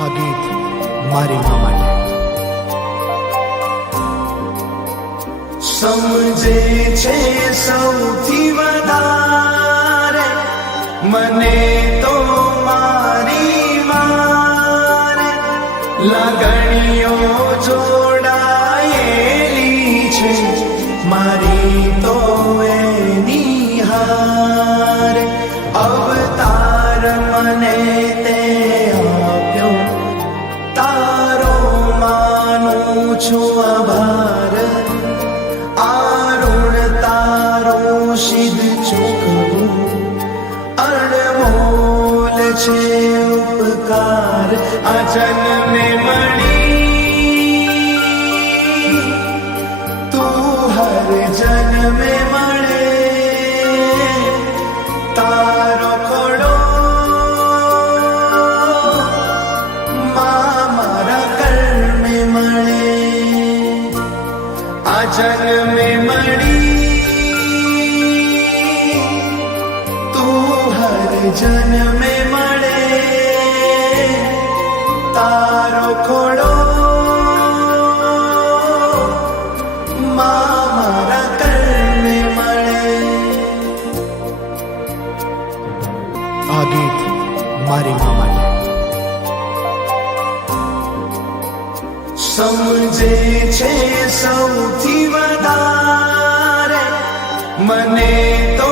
આ ગીત મારી મા માટે. સમજે છે સૌથી વધારે મને તો મારી મારે લાગણીઓ જોડાયેલી છે મારી તો એની હારે. અવતાર મને તે આપ્યો તારો માનું છું આભાર. આરુણ તારો સિદ્ધ ચૂકવું અણમોલ છે ઉપકાર. આ જન્મે મળી તું હર જન્મે મળે તારો ખોડો મારા કર્મે મળે. આ જન્મે મળી તું હર જન્મે મળે તારો ખોડો મારા કર્મે મળે. આ ગીત મારી મા માટે. સમજે છે સૌથી વધારે મને તો